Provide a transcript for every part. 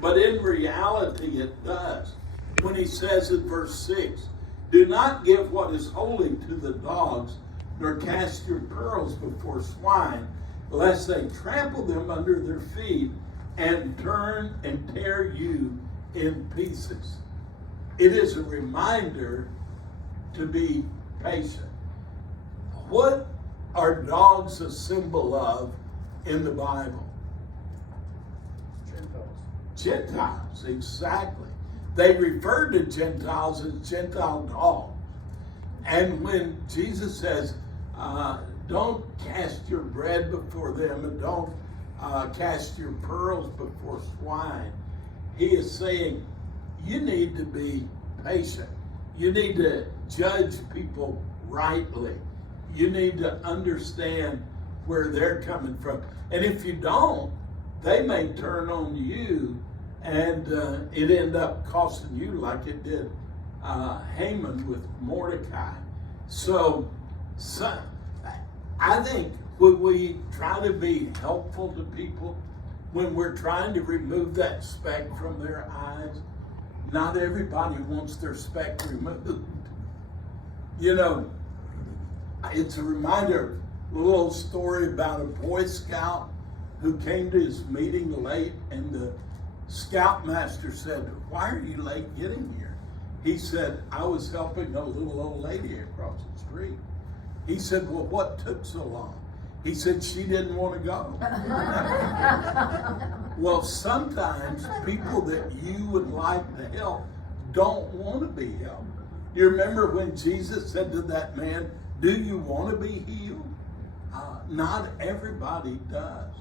But in reality, it does. When he says in verse 6, do not give what is holy to the dogs, nor cast your pearls before swine, lest they trample them under their feet and turn and tear you in pieces. It is a reminder to be patient. What are dogs a symbol of in the Bible? Gentiles, exactly. They referred to Gentiles as Gentile dogs. And when Jesus says, don't cast your bread before them and don't cast your pearls before swine, he is saying you need to be patient. You need to judge people rightly. You need to understand where they're coming from. And if you don't, they may turn on you and it end up costing you like it did Haman with Mordecai. So I think when we try to be helpful to people, when we're trying to remove that speck from their eyes, not everybody wants their speck removed. You know, it's a reminder, a little story about a Boy Scout who came to his meeting late, and the scoutmaster said, why are you late getting here? He said, I was helping a little old lady across the street. He said, well, what took so long? He said, she didn't want to go. Well, sometimes people that you would like to help don't want to be helped. You remember when Jesus said to that man, do you want to be healed? Not everybody does.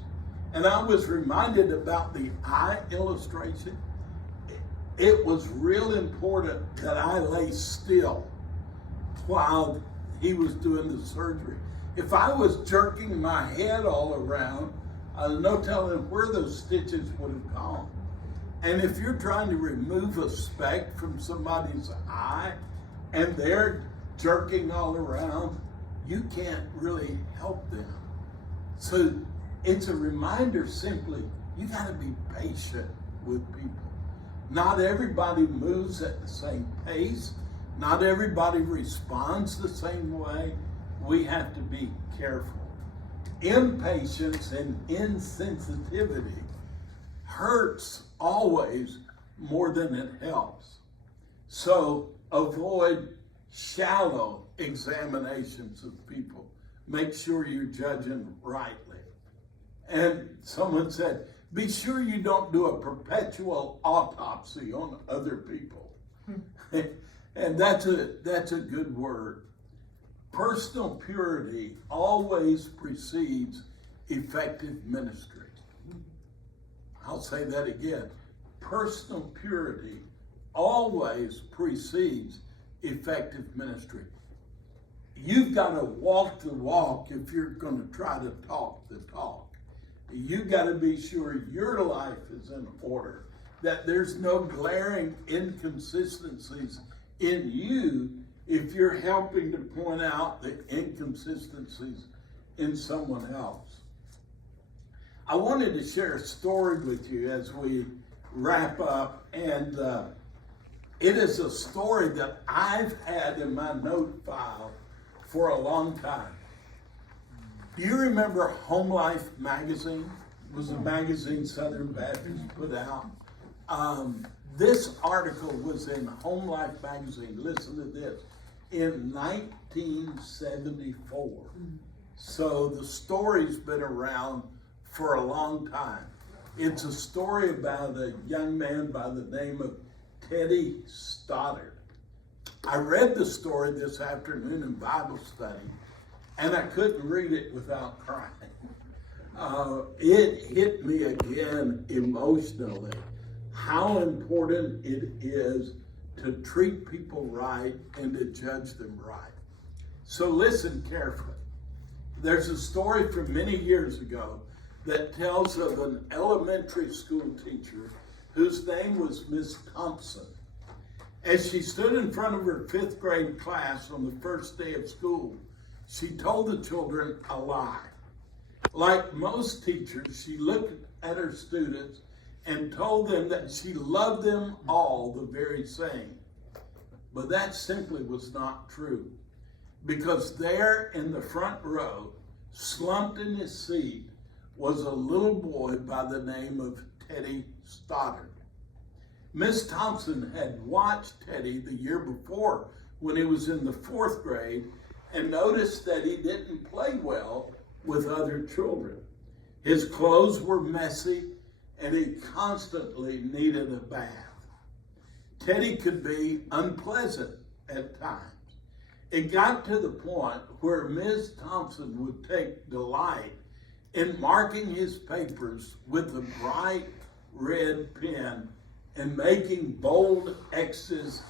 And I was reminded about the eye illustration. It was real important that I lay still while he was doing the surgery. If I was jerking my head all around, no telling where those stitches would have gone. And if you're trying to remove a speck from somebody's eye and they're jerking all around, you can't really help them. So it's a reminder simply, you got to be patient with people. Not everybody moves at the same pace. Not everybody responds the same way. We have to be careful. Impatience and insensitivity hurts always more than it helps. So avoid shallow examinations of people. Make sure you're judging rightly. And someone said, be sure you don't do a perpetual autopsy on other people. And that's a good word. Personal purity always precedes effective ministry. I'll say that again. Personal purity always precedes effective ministry. You've got to walk the walk if you're going to try to talk the talk. You've got to be sure your life is in order, that there's no glaring inconsistencies in you if you're helping to point out the inconsistencies in someone else. I wanted to share a story with you as we wrap up, and it is a story that I've had in my note file for a long time. Do you remember Home Life magazine? It was a magazine Southern Baptist put out. This article was in Home Life magazine, listen to this, in 1974. So the story's been around for a long time. It's a story about a young man by the name of Teddy Stoddard. I read the story this afternoon in Bible study, and I couldn't read it without crying. It hit me again emotionally, how important it is to treat people right and to judge them right. So listen carefully. There's a story from many years ago that tells of an elementary school teacher whose name was Miss Thompson. As she stood in front of her 5th grade class on the first day of school, she told the children a lie. Like most teachers, she looked at her students and told them that she loved them all the very same. But that simply was not true, because there in the front row, slumped in his seat, was a little boy by the name of Teddy Stoddard. Miss Thompson had watched Teddy the year before when he was in the 4th grade and noticed that he didn't play well with other children. His clothes were messy and he constantly needed a bath. Teddy could be unpleasant at times. It got to the point where Ms. Thompson would take delight in marking his papers with a bright red pen and making bold X's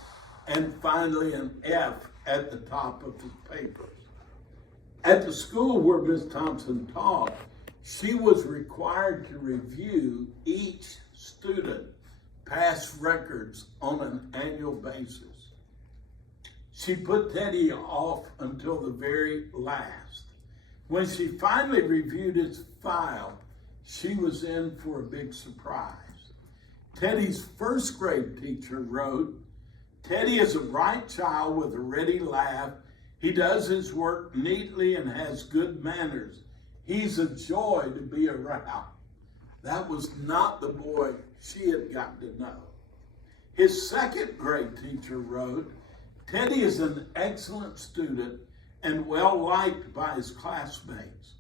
and finally an F at the top of his papers. At the school where Ms. Thompson taught, she was required to review each student past records on an annual basis. She put Teddy off until the very last. When she finally reviewed his file, she was in for a big surprise. Teddy's 1st grade teacher wrote, "Teddy is a bright child with a ready laugh. He does his work neatly and has good manners. He's a joy to be around." That was not the boy she had gotten to know. His 2nd grade teacher wrote, "Teddy is an excellent student and well liked by his classmates,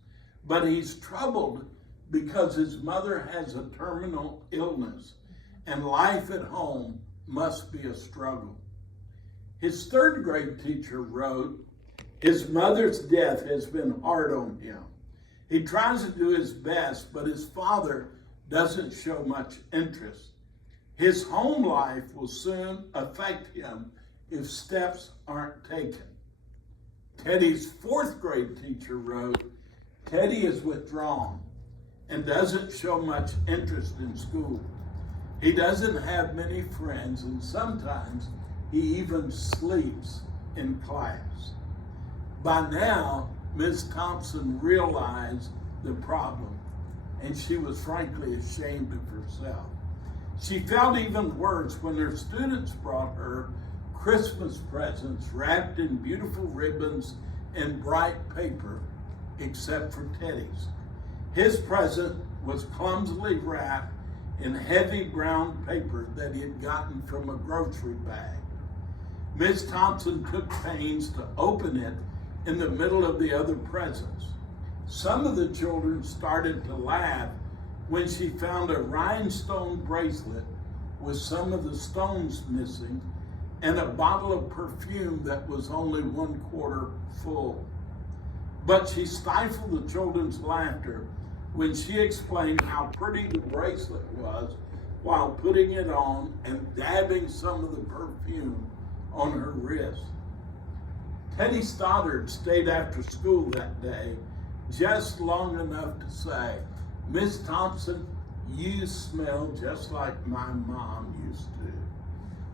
but he's troubled because his mother has a terminal illness and life at home must be a struggle." His 3rd grade teacher wrote, "His mother's death has been hard on him. He tries to do his best, but his father doesn't show much interest. His home life will soon affect him if steps aren't taken." Teddy's 4th grade teacher wrote, "Teddy is withdrawn and doesn't show much interest in school. He doesn't have many friends and sometimes he even sleeps in class." By now, Ms. Thompson realized the problem, and she was frankly ashamed of herself. She felt even worse when her students brought her Christmas presents wrapped in beautiful ribbons and bright paper, except for Teddy's. His present was clumsily wrapped in heavy brown paper that he had gotten from a grocery bag. Ms. Thompson took pains to open it in the middle of the other presents. Some of the children started to laugh when she found a rhinestone bracelet with some of the stones missing and a bottle of perfume that was only 1/4 full. But she stifled the children's laughter when she explained how pretty the bracelet was while putting it on and dabbing some of the perfume on her wrist. Teddy Stoddard stayed after school that day just long enough to say, "Miss Thompson, you smell just like my mom used to."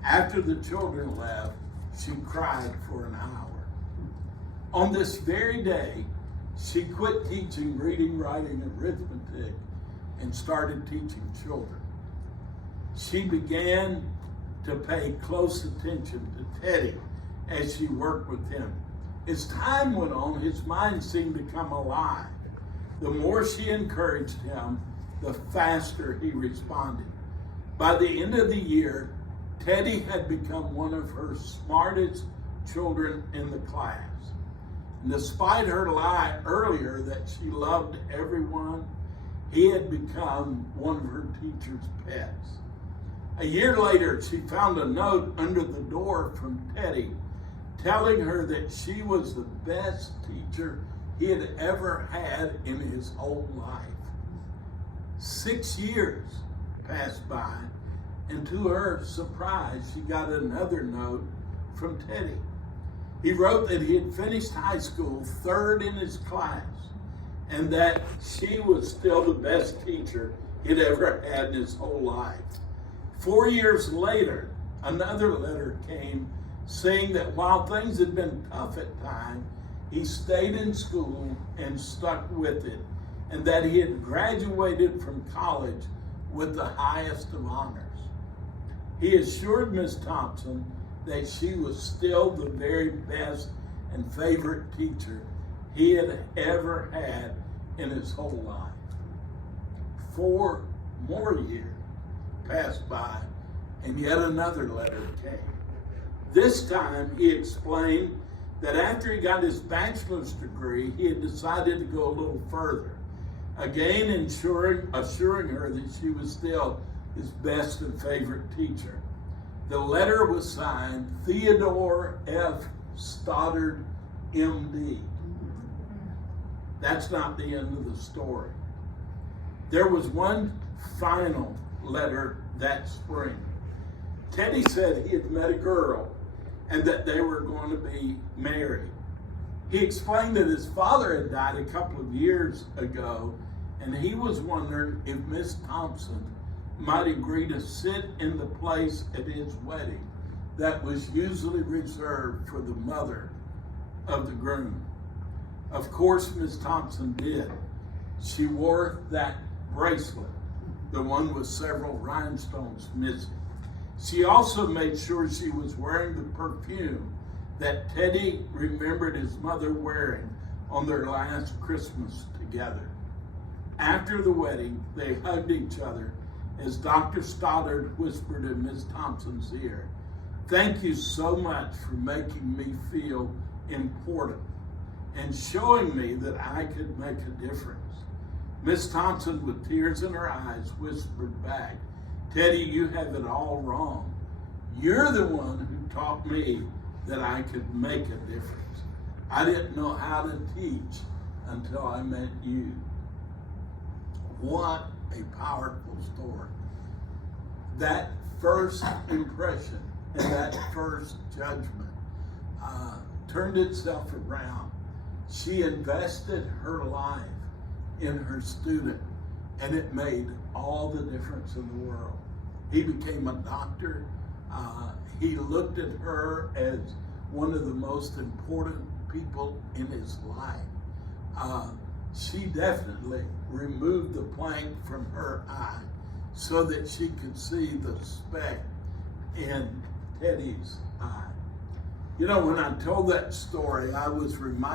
After the children left, she cried for an hour. On this very day, she quit teaching reading, writing, and arithmetic and started teaching children. She began to pay close attention to Teddy as she worked with him. As time went on, his mind seemed to come alive. The more she encouraged him, the faster he responded. By the end of the year, Teddy had become one of her smartest children in the class. And despite her lie earlier that she loved everyone, he had become one of her teacher's pets. A year later, she found a note under the door from Teddy telling her that she was the best teacher he had ever had in his whole life. 6 years passed by, and to her surprise, she got another note from Teddy. He wrote that he had finished high school 3rd in his class, and that she was still the best teacher he'd ever had in his whole life. 4 years later, another letter came saying that while things had been tough at times, he stayed in school and stuck with it, and that he had graduated from college with the highest of honors. He assured Miss Thompson that she was still the very best and favorite teacher he had ever had in his whole life. 4 more years passed by, and yet another letter came. This time he explained that after he got his bachelor's degree, he had decided to go a little further, again assuring her that she was still his best and favorite teacher. The letter was signed Theodore F. Stoddard, MD. That's not the end of the story. There was one final letter that spring. Teddy said he had met a girl and that they were going to be married. He explained that his father had died a couple of years ago, and he was wondering if Miss Thompson might agree to sit in the place at his wedding that was usually reserved for the mother of the groom. Of course, Miss Thompson did. She wore that bracelet, the one with several rhinestones missing. She also made sure she was wearing the perfume that Teddy remembered his mother wearing on their last Christmas together. After the wedding, they hugged each other as Dr. Stoddard whispered in Miss Thompson's ear, "Thank you so much for making me feel important and showing me that I could make a difference." Miss Thompson, with tears in her eyes, whispered back, "Teddy, you have it all wrong. You're the one who taught me that I could make a difference. I didn't know how to teach until I met you." What a powerful story. That first impression and that first judgment turned itself around. She invested her life in her student, and it made all the difference in the world. He became a doctor. He looked at her as one of the most important people in his life. She definitely removed the plank from her eye so that she could see the speck in Teddy's eye. You know, when I told that story, I was reminded